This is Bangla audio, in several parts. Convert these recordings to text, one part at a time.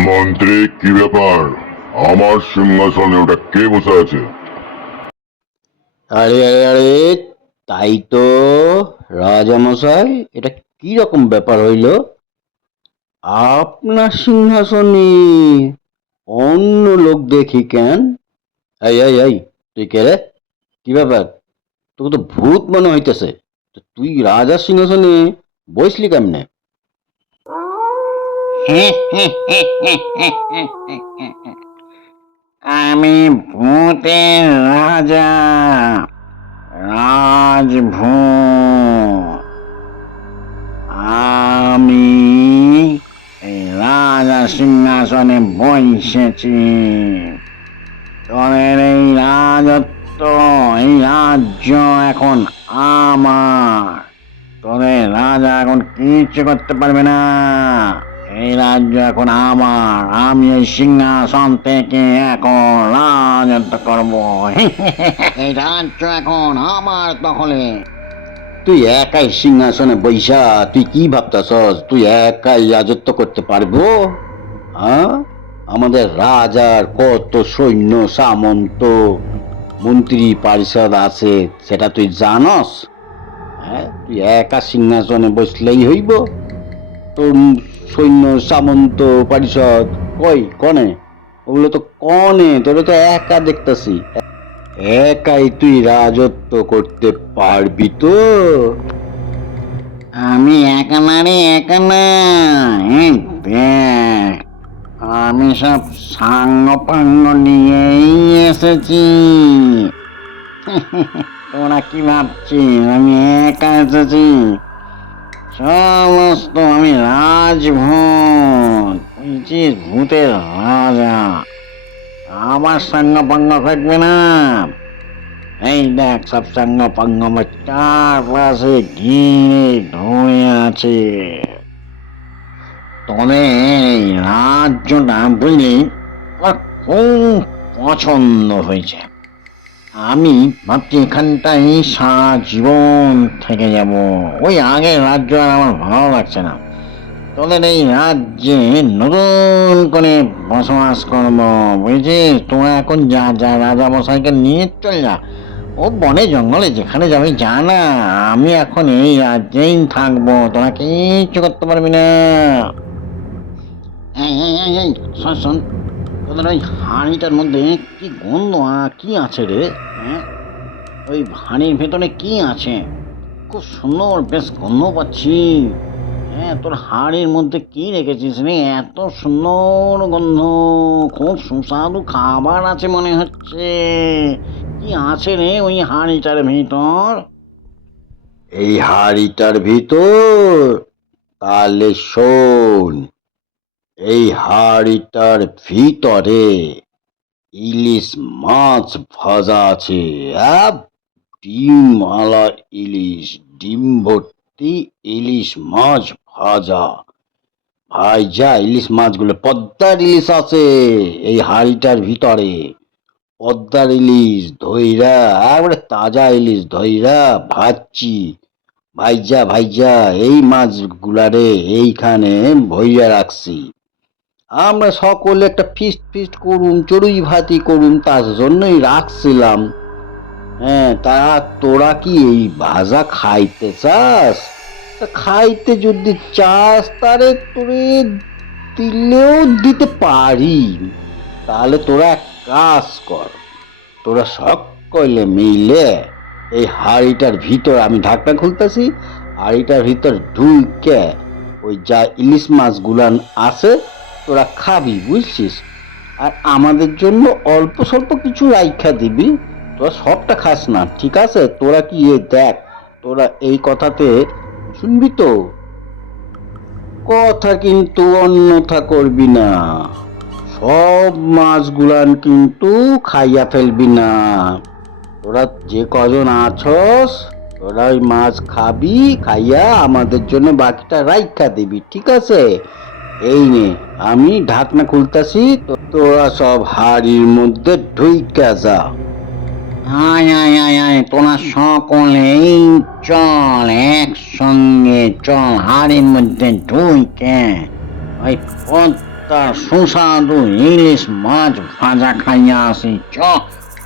মন্ত্রী, কি ব্যাপার? আমার সিংহাসনে ওটা কে বসে আছে? আরে আরে আরে, তাই তো রাজামশাই, এটা কি রকম ব্যাপার হইল? আপনার সিংহাসনে অন্য লোক দেখি কেন? এই এই এই, তুই কে রে? কি ব্যাপার? তোকে তো ভূত মনে হইতেছে। তো তুই রাজার সিংহাসনে বসলি কেমনে? আমি ভূতের রাজা, রাজভূত। আমি এই রাজা সিংহাসনে বসেছি। তোদের এই রাজত্ব, এই রাজ্য এখন আমার। তোদের রাজা এখন কিচ্ছু করতে পারবে না। এই রাজ্য এখন আমার। আমি এই সিংহাসন থেকে এখন রাজত্ব করব। এই রাজ্য এখন আমার দখলে। তুই একাই সিংহাসনে বইসা তুই কি ভাবতাছস তুই একাই রাজত্ব করতে পারবো? হ্যাঁ, আমাদের রাজার কত সৈন্য সামন্ত মন্ত্রী পরিষদ আছে সেটা তুই জানস? হ্যাঁ, তুই একা সিংহাসনে বসলেই হইব? তোর সৈন্য সামন্ত পরিষদ কই কনে? ওগুলো তো কনে, তোরা তো একা দেখতাছি। একাই তুই রাজত্ব করতে পারবি তো? আমি একা না রে, একা না। এই দেখ, আমি সব সাঙ্গ পাঙ্গ নিয়েই এসেছি। তোরা কি ভাবছিস আমি একা এসেছি? সমস্ত আমি রাজভূত, বুঝছিস, ভূতের রাজা। আমার সাঙ্গ পাঙ্গ থাকবে না। এই দেখ, সব সাঙ্গ পাঙ্গ আমার চারপাশে ঘিরে ধরে আছে। তবে এই রাজ্যটা বুঝলি আমার খুব পছন্দ হয়েছে। আমি ভাবছি এখানটাই সারা জীবন থেকে যাব। ওই আগের রাজ্য আর আমার ভালো লাগছে না। তোদের এই রাজ্যে নতুন করে বসবাস করবো, বুঝেছিস? তোরা এখন যা যা রাজা মশাইকে নিয়ে চল যা। ও বনে জঙ্গলে যেখানে যাবি যা না। আমি এখন এই রাজ্যেই থাকবো। তোরা কিচ্ছু করতে পারবি না। এই এই এই এই, শোন শোন, তোদের ওই হাঁড়িটার মধ্যে কি গন্ধ, কি আছে রে? হ্যাঁ, ওই হাঁড়ির ভেতরে কি আছে? খুব সুন্দর বেশ গন্ধ পাচ্ছি। হ্যাঁ, তোর হাড়ের মধ্যে কি রেখেছিস রে? এত সুন্দর গন্ধ, খুব সুস্বাদু খাবার আছে মনে হচ্ছে। কি আছে রে ওই হাঁড়িটার ভিতর? এই হাড়িটার ভিতর? তাহলে শোন, এই হাড়িটার ভিতরে ইলিশ মাছ ভাজা আছে। আহ, ডিম আলা ইলিশ, ডিম ভর্তি ইলিশ মাছ ভাজা। ভাইজা ইলিশ মাছগুলো, পদ্মার ইলিশ আছে এই হাড়িটার ভিতরে। পদ্মার ইলিশ ধইরা, একবারে তাজা ইলিশ ধইরা ভাজছি। ভাইজা ভাইজা এই মাছগুলারে এইখানে ভইরা রাখছি। আমরা সকলে একটা ফিস্ট ফিস্ট করুম, চড়ুই ভাতি করুম, তার জন্যই রাখছিলাম। হ্যাঁ, তা তোরা কি এই ভাজা খাইতে চাস? তা খাইতে যদি চাস তারে তোরে দিলেও দিতে পারি। তাহলে তোরা এক কাজ কর, তোরা সকলে মিলে এই হাঁড়িটার ভিতর, আমি ঢাকনা খুলতেছি, হাঁড়িটার ভিতর ঢুকে ওই যা ইলিশ মাছ গুলান আছে তোরা খাবি, বুঝছিস? আর আমাদের জন্য অল্প স্বল্প কিছু রাইখা দিবি। তোরা সবটা খাস না, ঠিক আছে? তোরা কি দেখ, তোরা এই কথাতে শুনবি তো? কথা কিন্তু অন্যথা করবি না। সব মাছগুলান কিন্তু খাইয়া ফেলবি না। তোরা যে কজন আছস তোরা ওই মাছ খাবি, খাইয়া আমাদের জন্য বাকিটা রাইখা দিবি, ঠিক আছে? এই নে, আমি ঢাকনা খুলতাছি, তোরা সব হাড়ির মধ্যে ঢুইকা যা। আয় আয় আয় আয়, তোরা সকলেই চল, একসঙ্গে চল হাড়ির মধ্যে ঢুকে ওই পদ্মা সুস্বাদু ইলিশ মাছ ভাজা খাইয়া আসি। চ,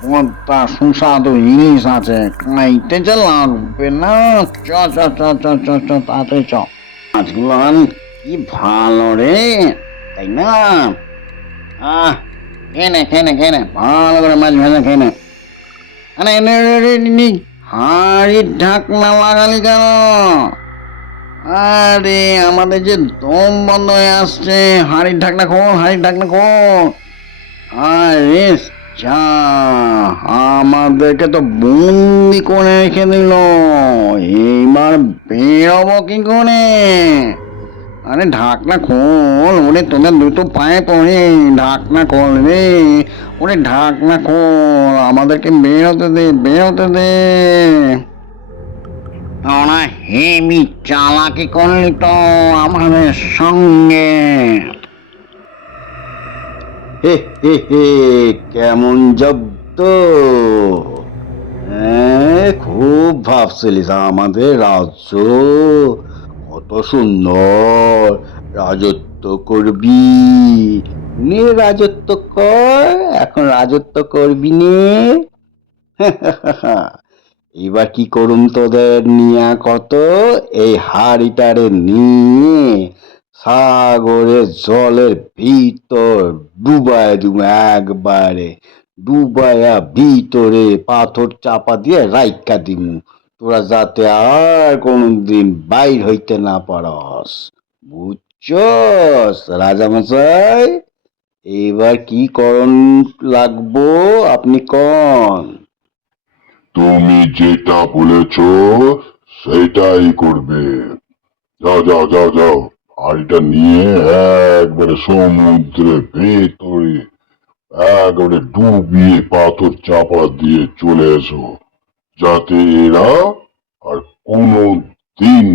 পদ্মা সুস্বাদু ইলিশ আছে, খাইতে যে লাগবে না। চ চ চ চ চ চ তাড়াতাড়ি চ। মাছগুলো কি ভালো রে, তাই না? খেয়ে নে ভালো করে মাছ ভাজা খেয়ে নে। আরে হাড়ির ঢাকনা লাগালি কেন? আরে আমাদের যে দম বন্ধ হয়ে আসছে, হাড়ির ঢাকনা খোল, হাড়ির ঢাকনা খোল। আরে যা, আমাদেরকে তো বন্দি করে রেখে দিল, এইবার বেরোবো কি করে? আরে ঢাকনা খোল, ওরে তোদের দুটো পায়ে পড়ে, ঢাকনা খোল রে, ওরে ঢাকনা খোল, আমাদেরকে বেরোতে দে, বেরোতে দে। তোরা হেবি চালাকি করলি তো আমাদের সঙ্গে। হে হে হে, কেমন জব্দ! খুব ভাবছিলিস আমাদের রাজ্য কত সুন্দর, রাজত্ব করবি, নে রাজত্ব কর, এখন রাজত্ব করবি নে। এবার কি করুম তোদের নিয়া কত, এই হাড়িটারে নিয়ে সাগরের জলের ভিতর ডুবায় দিম, একবারে ডুবায়া ভিতরে পাথর চাপা দিয়ে রাইখা দিমু, তোরা যাতে আর কোনদিন বাইর হইতে না পারস। বুঝছস রাজামশাই? এবার কি করণ লাগবো আপনি কন। তুমি যেটা বলেছ সেটাই করবে। যাও যাও যাও যাও, হাড়িটা নিয়ে একবারে সমুদ্রের ভেতরে একবারে ডুবিয়ে পাথর চাপা দিয়ে চলে এসো, যাতে এরা আর কোনো দিন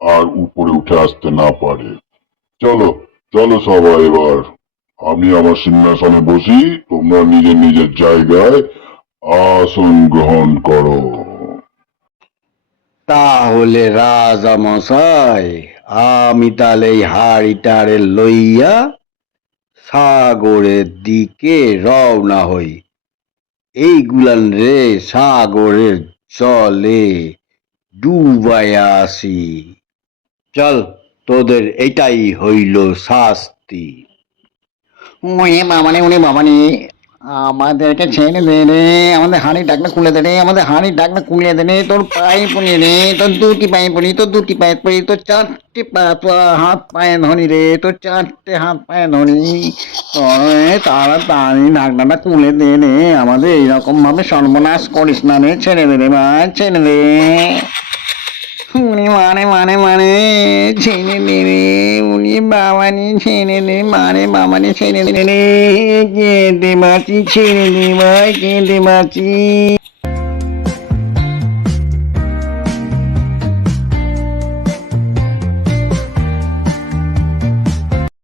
আর উপরে উঠে আসতে না পারে। চলো চলো সবাই, এবার আমি আমার সিংহাসনে বসি, তোমরা নিজের নিজের জায়গায় আসন গ্রহণ করো। তাহলে রাজা মশাই, আমি তাহলে এই হাড়িটারে লইয়া সাগরের দিকে রওনা হই, এইগুলান রে সাগরের জলে ডুবাইয়া আসি। চল, তোদের এটাই হইল শাস্তি। ওরে বাবানে, ওরে বাবানে, আমাদেরকে ছেড়ে দে রে, আমাদের হাড়ি ঢাকনা খুলে দে রে, আমাদের হাড়ি ঢাকনা খুলে দে রে, তোর পায়ে পড়ি রে, তোর দুটি পায়ে পড়ি, তোর দুটি পায়ে পড়ি, তোর চারটে হাত পায়ে ধরি রে, তোর চারটে হাত পায়ে ধরি। তোর তাড়াতাড়ি ঢাকনাটা খুলে দে রে, আমাদের এইরকম ভাবে সর্বনাশ করিস না রে, ছেড়ে দে রে ভাই, ছেড়ে দে। উনি মানে ছেড়ে দে রে, উনি বাবানি ছেড়ে দে, মানে বাবানি ছেড়ে দে রে, কেঁদে বাঁচি, ছেড়ে দে ভাই, কেঁদে বাঁচি।